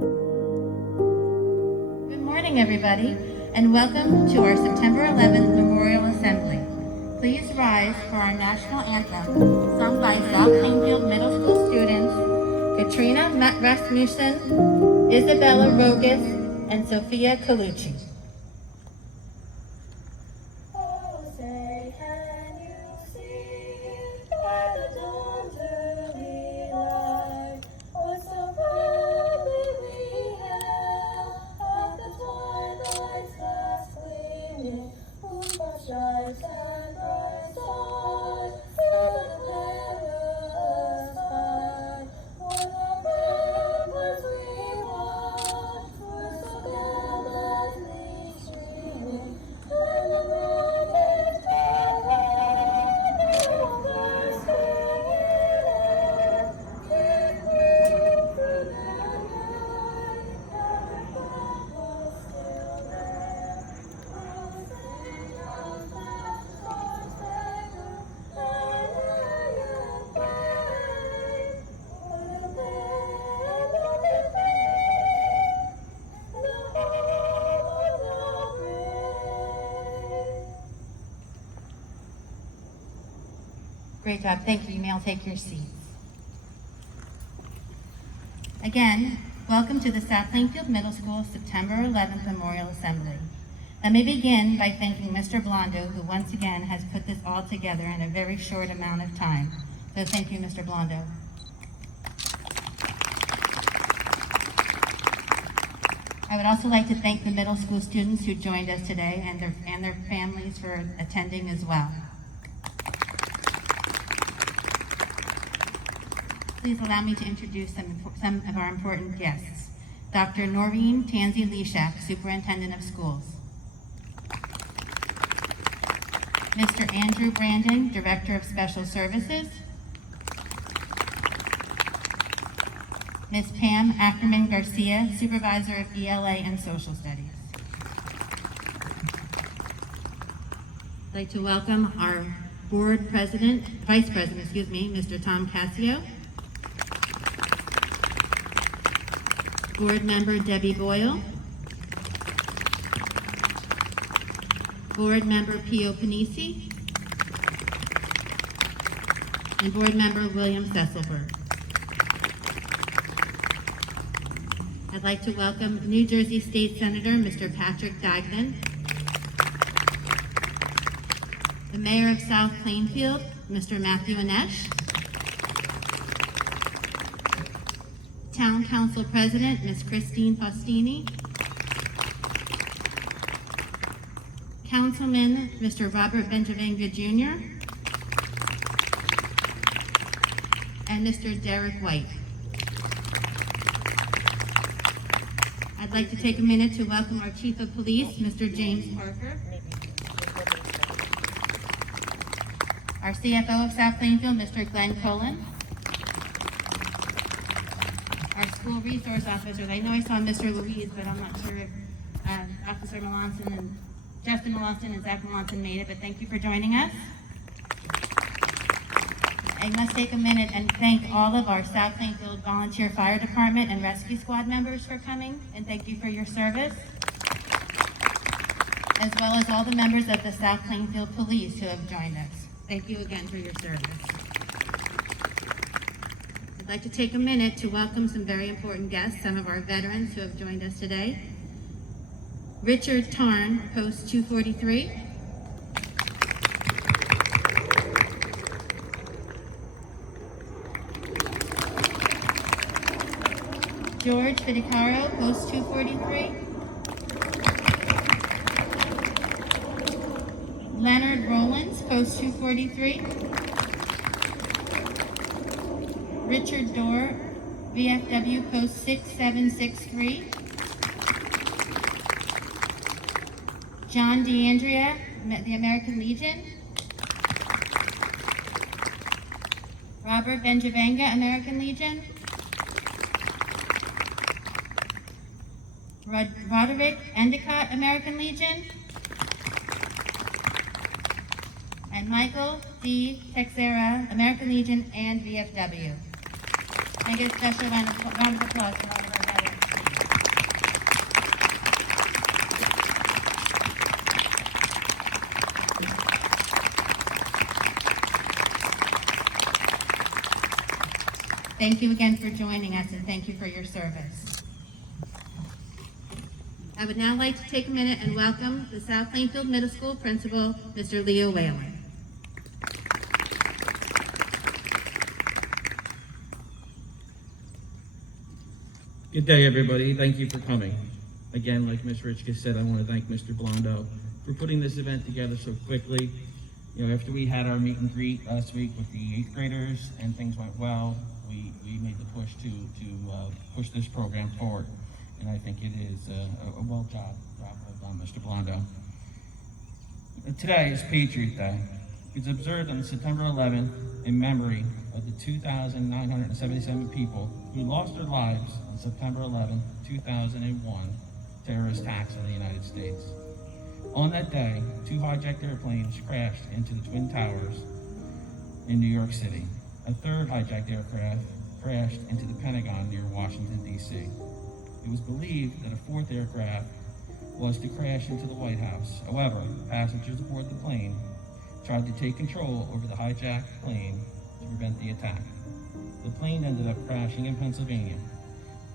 Good morning, everybody, and welcome to our September 11th Memorial Assembly. Please rise for our national anthem, sung by South Plainfield Middle School students Katrina Rasmussen, Isabella Rogas, and Sophia Colucci. Great job. Thank you. You may all take your seats. Again, welcome to the South Plainfield Middle School September 11th Memorial Assembly. Let me begin by thanking Mr. Blondo, who once again has put this all together in a very short amount of time. So thank you, Mr. Blondo. I would also like to thank the middle school students who joined us today and their families for attending as well. Please allow me to introduce some of our important guests. Dr. Noreen Tansy Leshak, Superintendent of Schools. Mr. Andrew Brandon, Director of Special Services. Ms. Pam Ackerman Garcia, Supervisor of ELA and Social Studies. I'd like to welcome our Vice President, Mr. Tom Cassio. Board Member Debbie Boyle. Board Member Pio Panisi. And Board Member William Sesselberg. I'd like to welcome New Jersey State Senator Mr. Patrick Dagnan. The Mayor of South Plainfield, Mr. Matthew Anesh. Town Council President, Ms. Christine Faustini. Councilman, Mr. Robert Benjavanga Jr. And Mr. Derek White. I'd like to take a minute to welcome our Chief of Police, Mr. James Parker. Our CFO of South Plainfield, Mr. Glenn Cullen. Our school resource officers. I know I saw Mr. Louise, but I'm not sure if Officer Melanson and Justin Melanson and Zach Melanson made it, but thank you for joining us. I must take a minute and thank all of our South Plainfield Volunteer Fire Department and Rescue Squad members for coming, and thank you for your service, as well as all the members of the South Plainfield Police who have joined us. Thank you again for your service. I'd like to take a minute to welcome some very important guests, some of our veterans who have joined us today. Richard Tarn, Post 243. George Fidicaro, Post 243. Leonard Rollins, Post 243. Richard Dorr, VFW, Post 6763. John DeAndrea, the American Legion. Robert Benjavanga, American Legion. Roderick Endicott, American Legion. And Michael D. Texera, American Legion and VFW. Can I get a special round of applause for all of our veterans? Thank you again for joining us, and thank you for your service. I would now like to take a minute and welcome the South Plainfield Middle School Principal, Mr. Leo Whalen. Good day, everybody. Thank you for coming. Again, like Ms. Richka said, I want to thank Mr. Blondo for putting this event together so quickly. You know, after we had our meet and greet last week with the 8th graders and things went well, we made the push to push this program forward. And I think it is a well job well done, Mr. Blondo. Today is Patriot Day. It's observed on September 11th in memory of the 2,977 people who lost their lives on September 11, 2001 terrorist attacks in the United States. On that day, 2 hijacked airplanes crashed into the Twin Towers in New York City. A 3rd hijacked aircraft crashed into the Pentagon near Washington, D.C. It was believed that a 4th aircraft was to crash into the White House. However, passengers aboard the plane tried to take control over the hijacked plane to prevent the attack. The plane ended up crashing in Pennsylvania.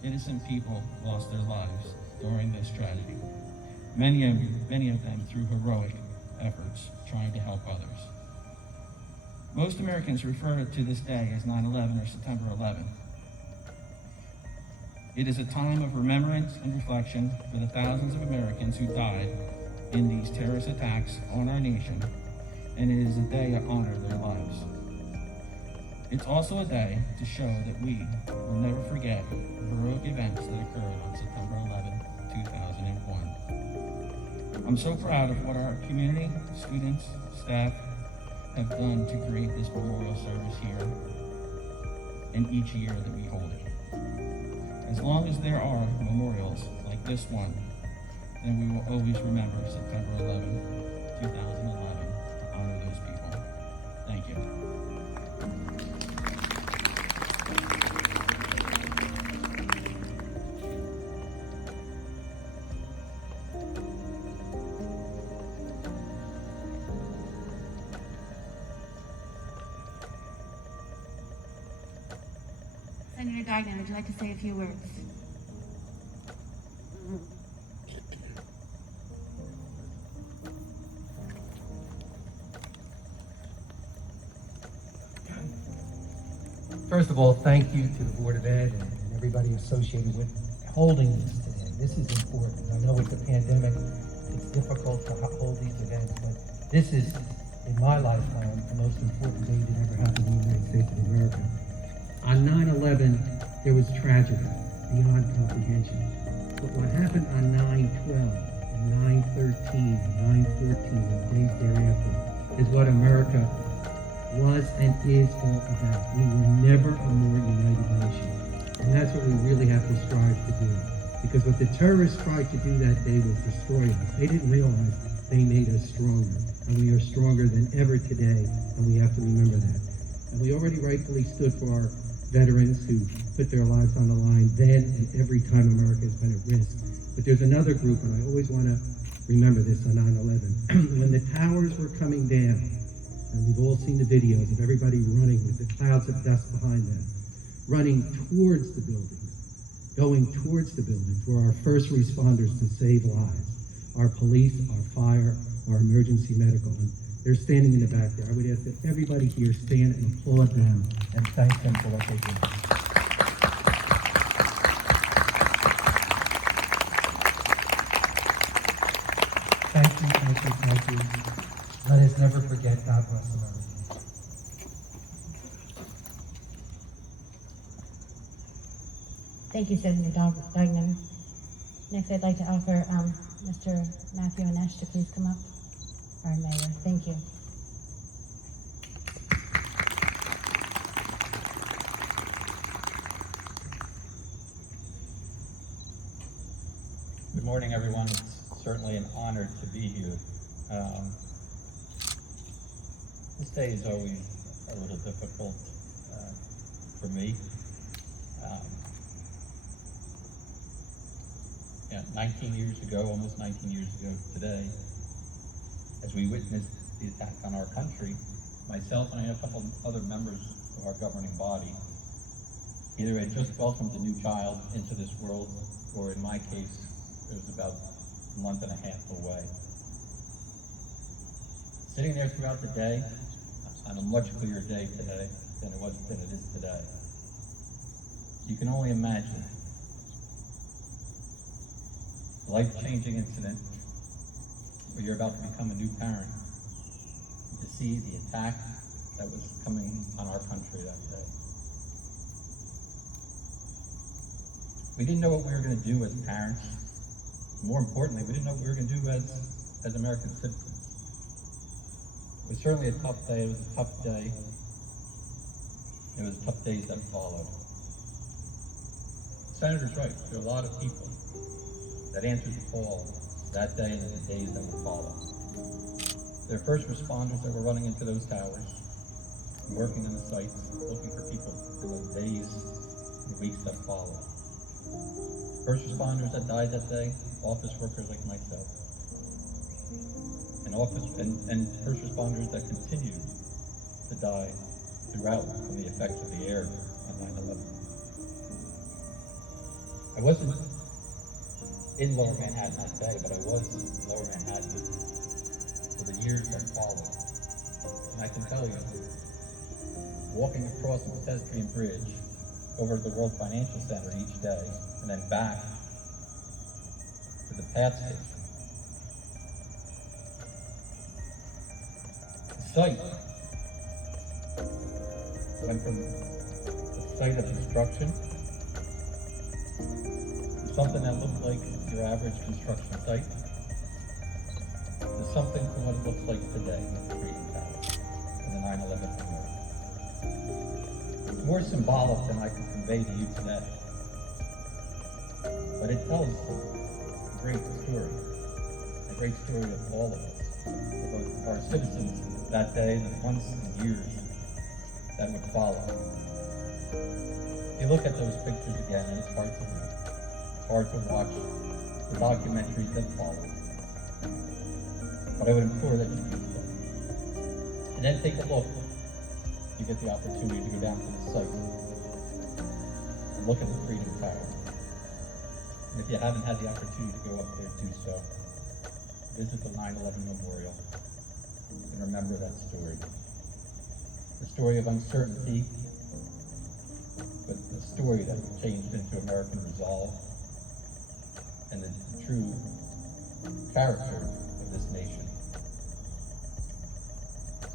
Innocent people lost their lives during this tragedy. Many of them through heroic efforts trying to help others. Most Americans refer to this day as 9/11 or September 11th. It is a time of remembrance and reflection for the thousands of Americans who died in these terrorist attacks on our nation, and it is a day to honor their lives. It's also a day to show that we will never forget the heroic events that occurred on September 11, 2001. I'm so proud of what our community, students, staff have done to create this memorial service here and each year that we hold it. As long as there are memorials like this one, then we will always remember September 11, 2011 to honor those people. Thank you. Senator Gagnon, would you like to say a few words? First of all, thank you to the Board of Ed and everybody associated with holding this today. This is important. I know with the pandemic, it's difficult to hold these events, but this is, in my lifetime, the most important day that ever happened in the United States of America. On 9/11, there was tragedy beyond comprehension. But what happened on 9/12 and 9/13 and 9/14 and the days thereafter is what America was and is all about. We were never a more united nation. And that's what we really have to strive to do. Because what the terrorists tried to do that day was destroy us. They didn't realize they made us stronger. And we are stronger than ever today, and we have to remember that. And we already rightfully stood for our veterans who put their lives on the line then and every time America has been at risk. But there's another group, and I always want to remember this on 9/11. When the towers were coming down, and we've all seen the videos of everybody running with the clouds of dust behind them, running towards the buildings, going towards the buildings were our first responders to save lives. Our police, our fire, our emergency medical. And they're standing in the back there. I would ask that everybody here stand and applaud them and thank them for what they do. Thank you, thank you, thank you. Let us never forget. God bless America. Thank you, Senator Gagnon. Next, I'd like to offer Mr. Matthew Anesh to please come up. Our mayor. Thank you. Good morning, everyone. It's certainly an honor to be here. This day is always a little difficult for me. 19 years ago, almost 19 years ago today, as we witnessed the attack on our country, myself and a couple of other members of our governing body either had just welcomed a new child into this world, or in my case, it was about a month and a half away. Sitting there throughout the day, on a much clearer day today than it is today. You can only imagine a life-changing incident where you're about to become a new parent, and to see the attack that was coming on our country that day. We didn't know what we were going to do as parents. More importantly, we didn't know what we were going to do as American citizens. It was certainly a tough day. It was a tough day. It was tough days that followed. The Senator's right. There are a lot of people that answered the call that day and in the days that would follow. There are first responders that were running into those towers, working in the sites, looking for people in the days and weeks that followed. First responders that died that day, office workers like myself, and first responders that continued to die throughout from the effects of the air on 9/11. I wasn't in Lower Manhattan that day, but I was in Lower Manhattan for the years that followed. And I can tell you, walking across the pedestrian bridge over to the World Financial Center each day, and then back to the PATH station, the site went from a site of destruction to something that looked like your average construction site to something to what it looks like today with the Freedom Tower and the 9/11 memorial. It's more symbolic than I can convey to you today, but it tells a great story of all of us, of our citizens that day and the months and years that would follow. You look at those pictures again, and it's hard to read. It's hard to watch the documentaries that follow. But I would implore that you do so. And then take a look. You get the opportunity to go down to the site and look at the Freedom Tower. And if you haven't had the opportunity to go up there, do so. Visit the 9/11 memorial and remember that story. The story of uncertainty, but the story that changed into American resolve and the true character of this nation.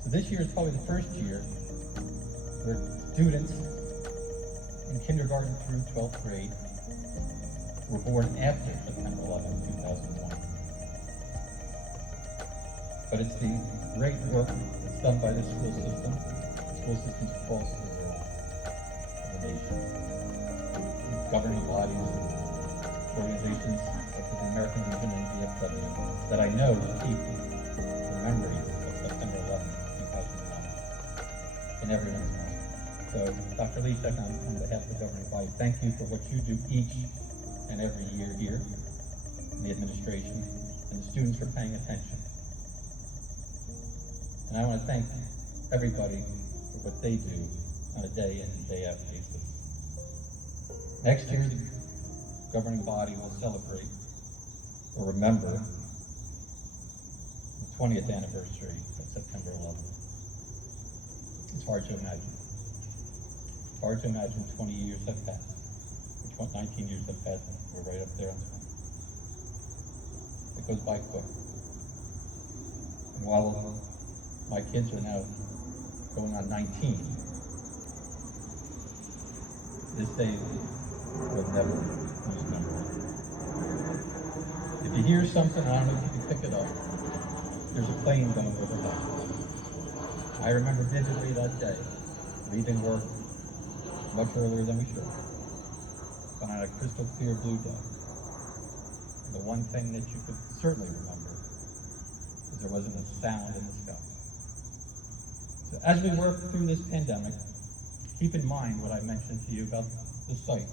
So this year is probably the first year where students in kindergarten through 12th grade were born after September 11, 2001. But it's the great work that's done by the school systems across the world, and the nation, governing bodies, organizations like the American Legion and VFW that I know keep the memory of September 11, 2001 in everyone's mind. So, Dr. Lee, on behalf of the governing body, thank you for what you do each and every year here, and the administration, and the students for paying attention. And I want to thank everybody for what they do on a day in and day out basis. Next year, the governing body will celebrate or remember the 20th anniversary of September 11th. It's hard to imagine. It's hard to imagine 20 years have passed. 19 years have passed, and we're right up there on 20. It goes by quick. And while my kids are now going on 19, this day will never lose memory. If you hear something, I don't know if you can pick it up, there's a plane going overhead. I remember vividly that day, leaving work much earlier than we should have, but on a crystal clear blue day. And the one thing that you could certainly remember is there wasn't a sound in the sky. So as we work through this pandemic, keep in mind what I mentioned to you about the site,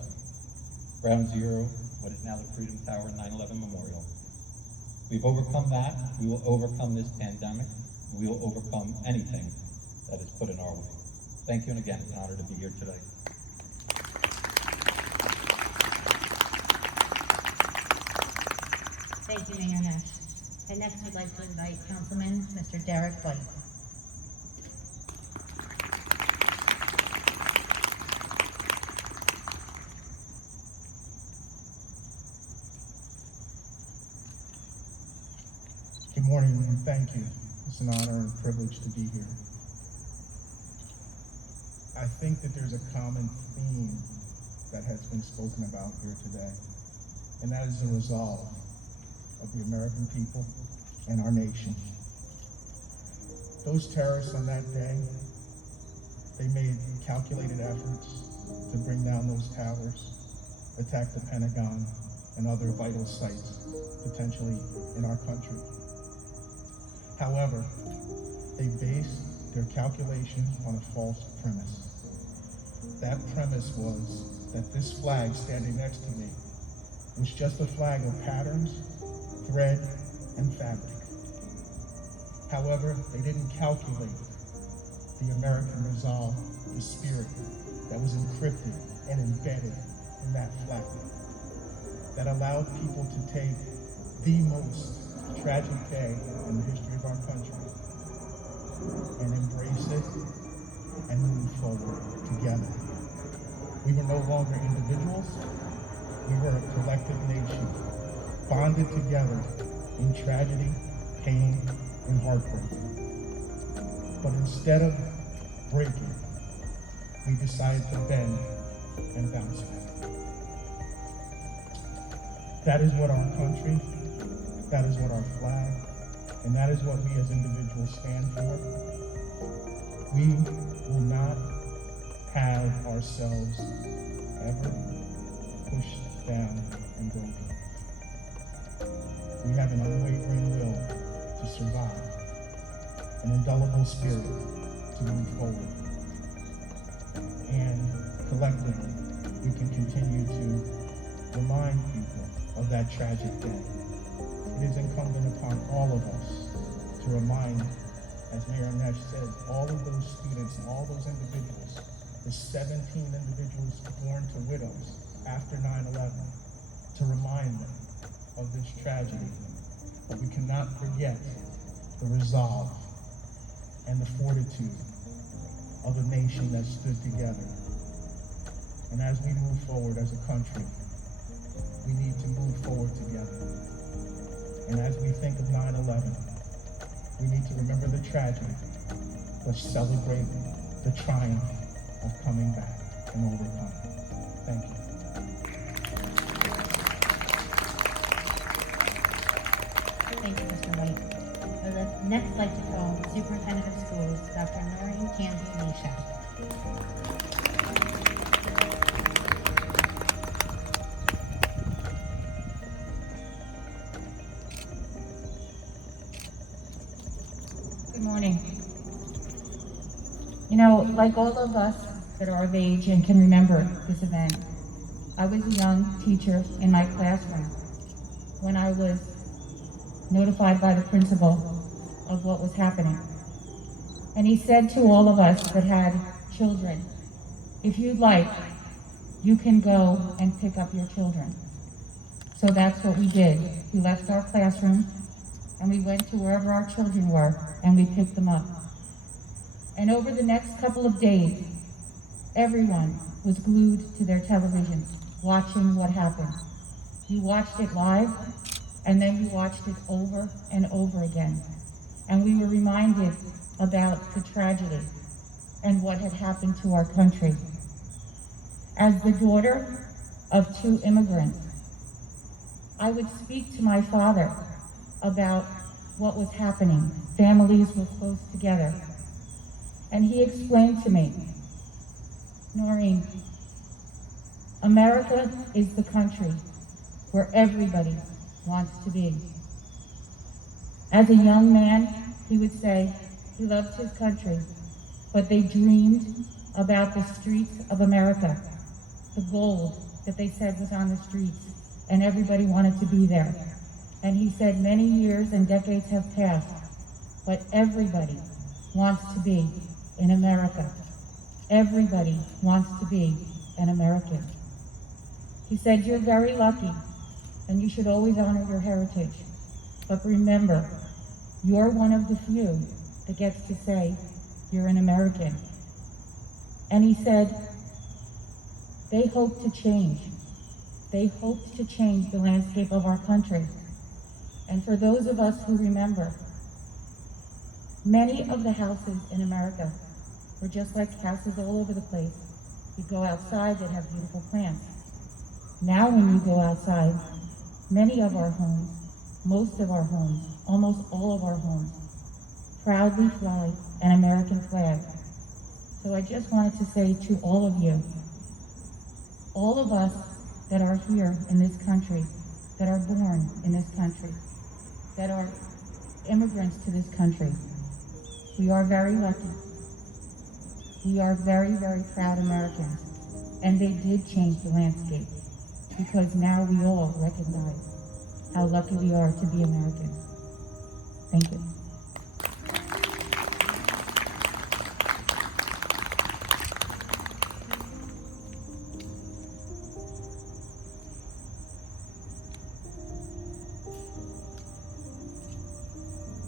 Ground Zero, what is now the Freedom Tower 9/11 Memorial. We've overcome that. We will overcome this pandemic. We will overcome anything that is put in our way. Thank you, and again, it's an honor to be here today. Mayor Nash. And next, I'd like to invite Councilman Mr. Derek White. Good morning and thank you. It's an honor and privilege to be here. I think that there's a common theme that has been spoken about here today, and that is the resolve of the American people and our nation. Those terrorists on that day, they made calculated efforts to bring down those towers, attack the Pentagon and other vital sites potentially in our country. However, they based their calculations on a false premise. That premise was that this flag standing next to me was just a flag of patterns, thread, and fabric. However, they didn't calculate the American resolve, the spirit that was encrypted and embedded in that flag, that allowed people to take the most tragic day in the history of our country and embrace it and move forward together. We were no longer individuals, we were a collective nation, bonded together in tragedy, pain, and heartbreak. But instead of breaking, we decided to bend and bounce back. That is what our country, that is what our flag, and that is what we as individuals stand for. We will not have ourselves ever pushed down and broken. We have an unwavering will to survive, an indelible spirit to move forward, and collectively we can continue to remind people of that tragic day. It is incumbent upon all of us to remind, as Mayor Nash said, all of those students and all those individuals, the 17 individuals born to widows after 9/11, to remind them of this tragedy. But we cannot forget the resolve and the fortitude of a nation that stood together. And as we move forward as a country, we need to move forward together. And as we think of 9/11, we need to remember the tragedy, but celebrate the triumph of coming back and overcoming. Thank you. Thank you, Mr. White. I would next like to call the Superintendent of Schools, Dr. Noreen Candy Nisha. Good morning. You know, like all of us that are of age and can remember this event, I was a young teacher in my classroom when I was notified by the principal of what was happening. And he said to all of us that had children, if you'd like, you can go and pick up your children. So that's what we did. We left our classroom and we went to wherever our children were and we picked them up. And over the next couple of days, everyone was glued to their televisions, watching what happened. You watched it live, and then you watched it over and over again. And we were reminded about the tragedy and what had happened to our country. As the daughter of 2 immigrants, I would speak to my father about what was happening. Families were close together. And he explained to me, Noreen, America is the country where everybody wants to be. As a young man, he would say he loved his country, but they dreamed about the streets of America, the gold that they said was on the streets, and everybody wanted to be there. And he said many years and decades have passed, but everybody wants to be in America. Everybody wants to be an American. He said, you're very lucky, and you should always honor your heritage. But remember, you're one of the few that gets to say you're an American. And he said, they hope to change. They hoped to change the landscape of our country. And for those of us who remember, many of the houses in America were just like houses all over the place. You go outside, they'd have beautiful plants. Now when you go outside, many of our homes, most of our homes, almost all of our homes, proudly fly an American flag. So I just wanted to say to all of you, all of us that are here in this country, that are born in this country, that are immigrants to this country, we are very lucky. We are very, very proud Americans. And they did change the landscape, because now we all recognize how lucky we are to be Americans. Thank you.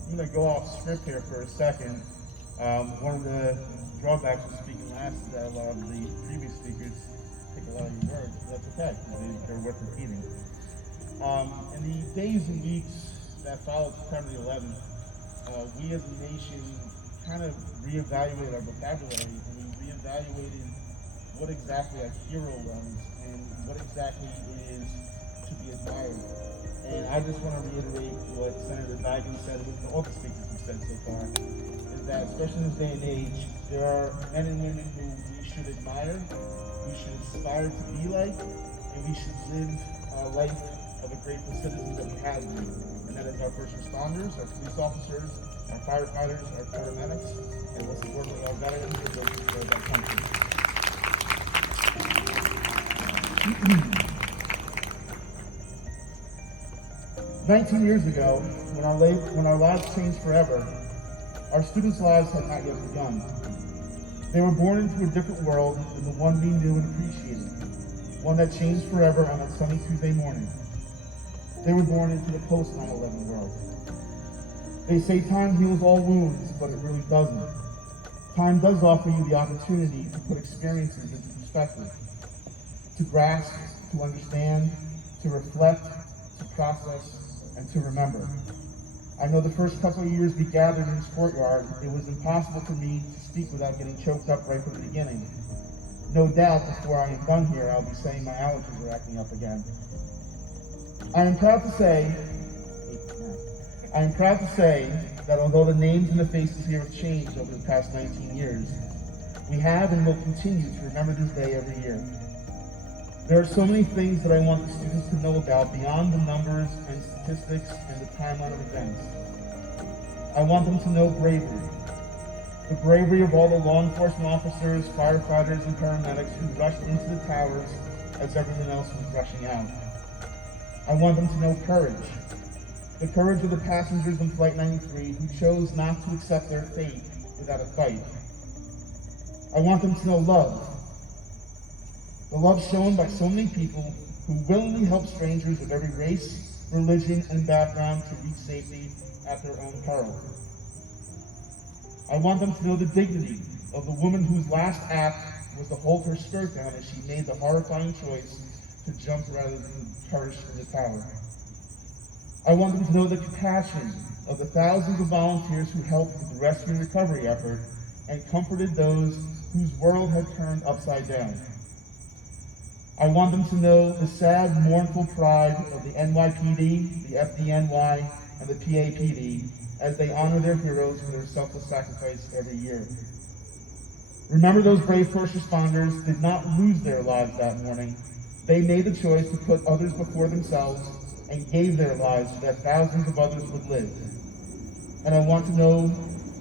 I'm going to go off script here for a second. One of the drawbacks of speaking last is that a lot of the previous speakers take a lot of your words, but that's okay. They're worth repeating. In the days and weeks that followed September the 11th, we as a nation kind of reevaluated our vocabulary, and we reevaluated what exactly a hero was and what exactly it is to be admired. And I just want to reiterate what Senator Biden said, and all the speakers have said so far, is that especially in this day and age, there are men and women who we should admire, we should aspire to be like, and we should live a life of a grateful citizen that we have been. And that is our first responders, our police officers, our firefighters, our paramedics, and most importantly, our veterans who go to serve our country. 19 years ago, when our lives changed forever, our students' lives had not yet begun. They were born into a different world than the one we knew and appreciated, one that changed forever on that sunny Tuesday morning. They were born into the post-9/11 world. They say time heals all wounds, but it really doesn't. Time does offer you the opportunity to put experiences into perspective, to grasp, to understand, to reflect, to process, and to remember. I know the first couple of years we gathered in this courtyard, it was impossible for me to speak without getting choked up right from the beginning. No doubt before I am done here, I'll be saying my allergies are acting up again. I am proud to say that although the names and the faces here have changed over the past 19 years, we have and will continue to remember this day every year. There are so many things that I want the students to know about beyond the numbers and statistics and the timeline of events. I want them to know bravery. The bravery of all the law enforcement officers, firefighters, and paramedics who rushed into the towers as everyone else was rushing out. I want them to know courage. The courage of the passengers on Flight 93 who chose not to accept their fate without a fight. I want them to know love. The love shown by so many people who willingly help strangers of every race, religion, and background to reach safety at their own peril. I want them to know the dignity of the woman whose last act was to hold her skirt down as she made the horrifying choice to jump rather than perish in the tower. I want them to know the compassion of the thousands of volunteers who helped with the rescue and recovery effort and comforted those whose world had turned upside down. I want them to know the sad, mournful pride of the NYPD, the FDNY, and the PAPD as they honor their heroes for their selfless sacrifice every year. Remember, those brave first responders did not lose their lives that morning. They made the choice to put others before themselves and gave their lives so that thousands of others would live. And I want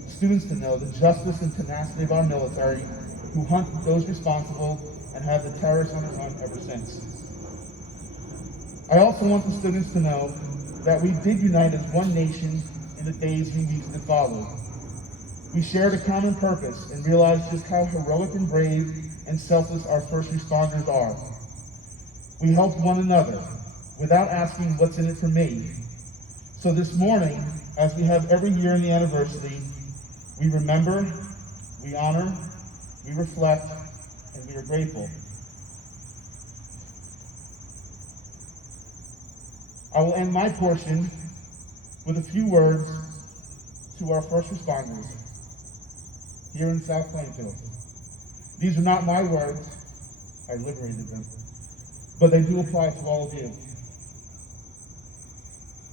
students to know the justice and tenacity of our military who hunt those responsible and have the terrorists on the run ever since. I also want the students to know that we did unite as one nation in the days and weeks that followed. We shared a common purpose and realized just how heroic and brave and selfless our first responders are. We helped one another without asking what's in it for me. So this morning, as we have every year in the anniversary, we remember, we honor, we reflect, and we are grateful. I will end my portion with a few words to our first responders here in South Plainfield. These are not my words, I liberated them, but they do apply to all of you.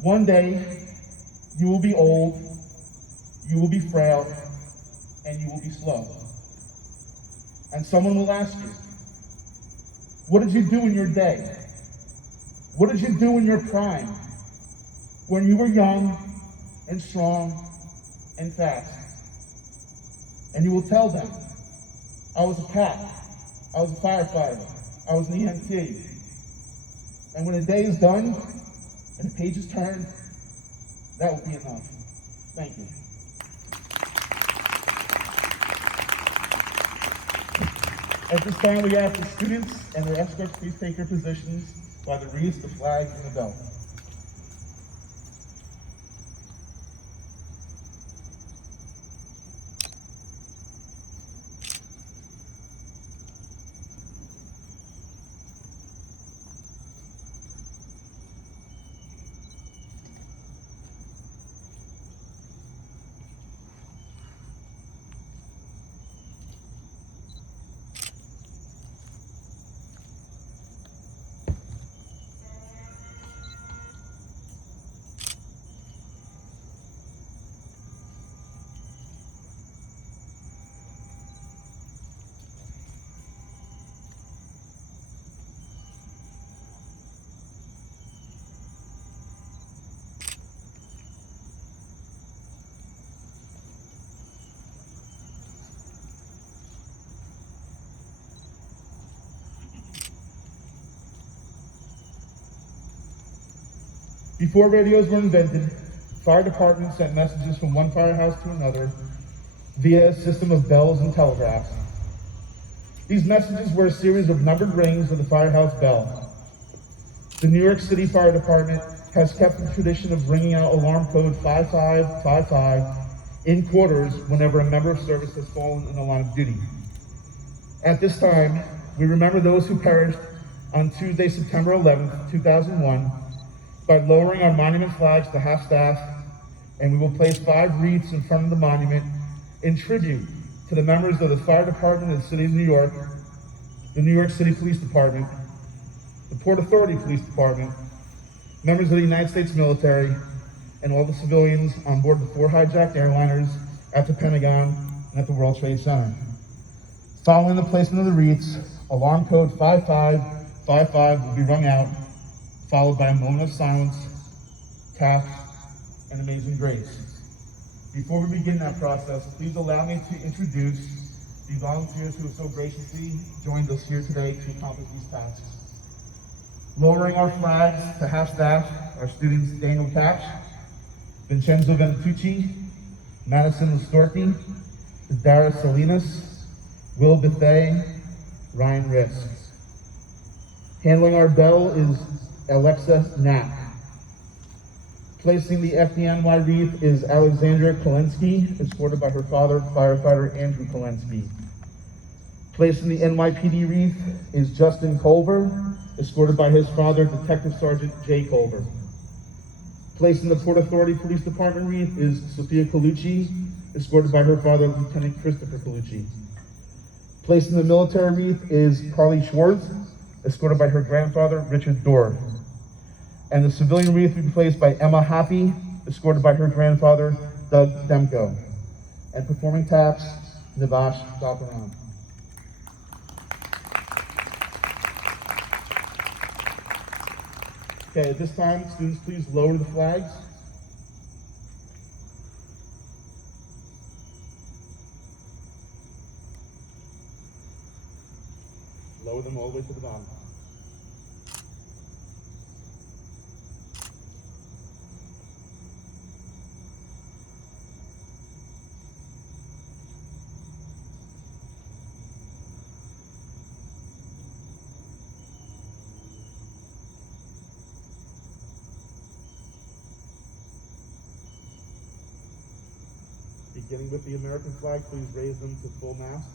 One day, you will be old, you will be frail, and you will be slow. And someone will ask you, what did you do in your day? What did you do in your prime? When you were young and strong and fast? And you will tell them, I was a cop, I was a firefighter, I was an EMT. And when the day is done and the page is turned, that will be enough. Thank you. At this time, we ask the students and their escorts please take their positions by the wreaths, the flag, and the bell. Before radios were invented, fire departments sent messages from one firehouse to another via a system of bells and telegraphs. These messages were a series of numbered rings of the firehouse bell. The New York City Fire Department has kept the tradition of ringing out alarm code 5555 in quarters whenever a member of service has fallen in the line of duty. At this time, we remember those who perished on Tuesday, September 11th, 2001, by lowering our monument flags to half-staff, and we will place 5 wreaths in front of the monument in tribute to the members of the Fire Department of the City of New York, the New York City Police Department, the Port Authority Police Department, members of the United States military, and all the civilians on board the 4 hijacked airliners at the Pentagon and at the World Trade Center. Following the placement of the wreaths, alarm code 5555 will be rung out, followed by a moment of silence, taps, and amazing grace. Before we begin that process, please allow me to introduce the volunteers who have so graciously joined us here today to accomplish these tasks. Lowering our flags to half-staff are students Daniel Capsch, Vincenzo Ventucci, Madison Listorti, Dara Salinas, Will Bethay, Ryan Risks. Handling our bell is Alexa Knapp. Placing the FDNY wreath is Alexandra Kolensky, escorted by her father, firefighter Andrew Kolensky. Placing the NYPD wreath is Justin Culver, escorted by his father, Detective Sergeant Jay Culver. Placing the Port Authority Police Department wreath is Sophia Colucci, escorted by her father, Lieutenant Christopher Colucci. Placing the military wreath is Carly Schwartz, escorted by her grandfather, Richard Dorr. And the civilian wreath will be placed by Emma Hoppy, escorted by her grandfather, Doug Demko. And performing taps, Nivash Dalparan. Okay, at this time, students, please lower the flags. Lower them all the way to the bottom. Beginning with the American flag, please raise them to full mast.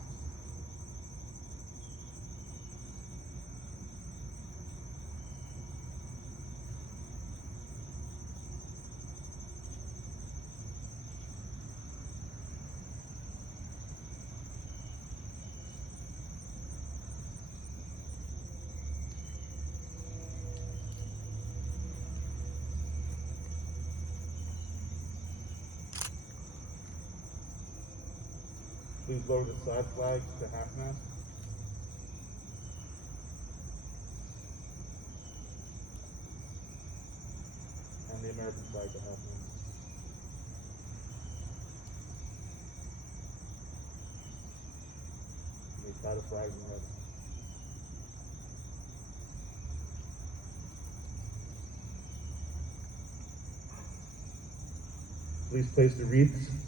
Please lower the side flags to half mast. And the American flag to half mast. And they tie the flags in red. Please place the wreaths.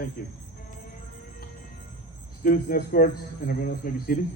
Thank you. Students and escorts and everyone else may be seated.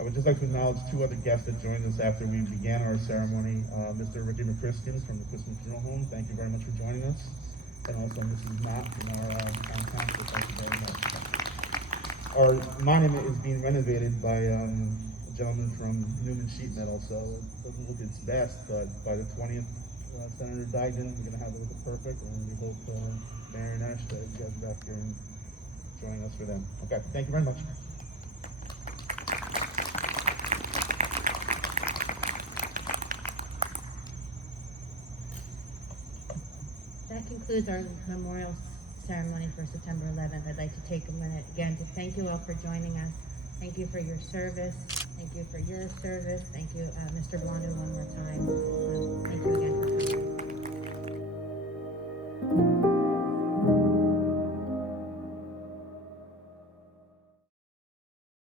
I would just like to acknowledge two other guests that joined us after we began our ceremony. Mr. Ricky McChristians from the Christmas Funeral Home, thank you very much for joining us. And also Mrs. Knott from our town council, thank you very much. Our monument is being renovated by a gentleman from Newman Sheet Metal, so it doesn't look its best, but by the 20th, Senator Dygden, we're gonna have it look perfect, and we hope Mayor Nash that you guys are back here and joining us for them. Okay, thank you very much. That concludes our memorial ceremony for September 11th. I'd like to take a minute again to thank you all for joining us. Thank you for your service. Thank you for your service. Thank you, Mr. Blondo, one more time. Thank you again for coming.